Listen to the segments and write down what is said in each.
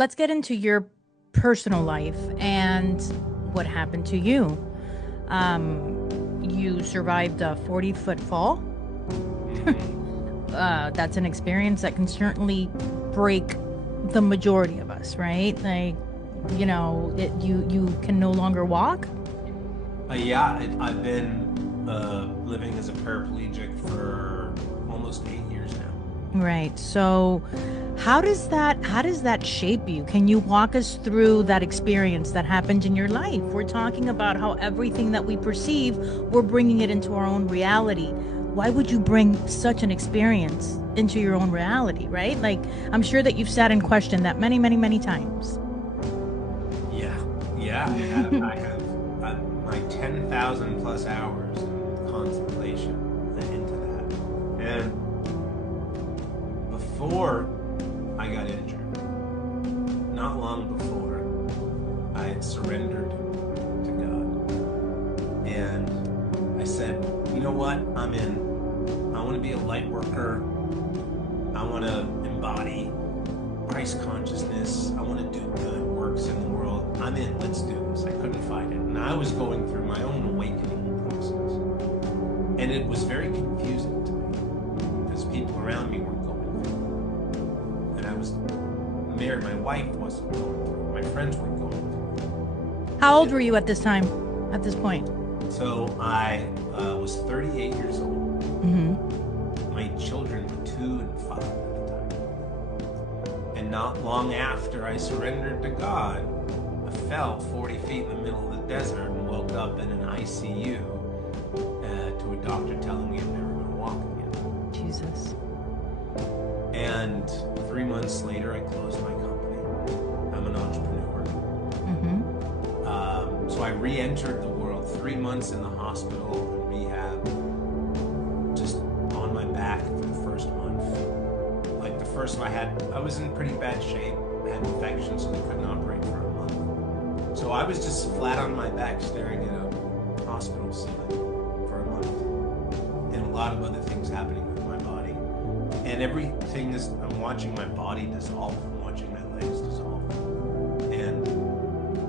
Let's get into your personal life and what happened to you. You survived a 40-foot fall. That's an experience that can certainly break the majority of us, right? Like, you can no longer walk. Yeah, I've been living as a paraplegic for almost 8 years now. Right. So how does that shape you? Can you walk us through that experience that happened in your life? We're talking about how everything that we perceive, we're bringing it into our own reality. Why would you bring such an experience into your own reality, right? Like, I'm sure that you've sat and questioned that many, many, many times. Yeah, yeah, I have. I have my 10,000 plus hours in contemplation into that. And before I got injured, not long before, I had surrendered to God. And I said, you know what? I'm in. I want to be a light worker. I want to embody Christ consciousness. I want to do good works in the world. I'm in. Let's do this. I couldn't fight it. And I was going through my own awakening process. And it was very confusing to me because people around me weren't going through it. And I was married. My wife wasn't going through it. My friends weren't going through How old it. were you at this time, at this point? So I was 38 years old. My children were 2 and 5 at the time. And not long after I surrendered to God, I fell 40 feet in the middle of the desert and woke up in an ICU to a doctor telling me I'm never going to walk again. Jesus. And 3 months later, I closed my company. I'm an entrepreneur. So I re-entered the world 3 months in the hospital and rehab, just on my back for the first month. Like the first one I was in pretty bad shape. I had infections, so they couldn't operate for a month. So I was just flat on my back staring at a hospital ceiling for a month. And a lot of other things happening with my body. And everything is, I'm watching my body dissolve. I'm watching my legs dissolve. And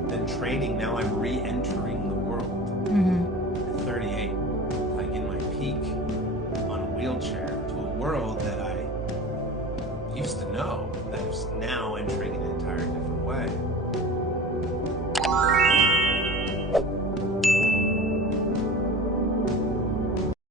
then training, now I'm re-entering the world. At 38, like in my peak, on a wheelchair, to a world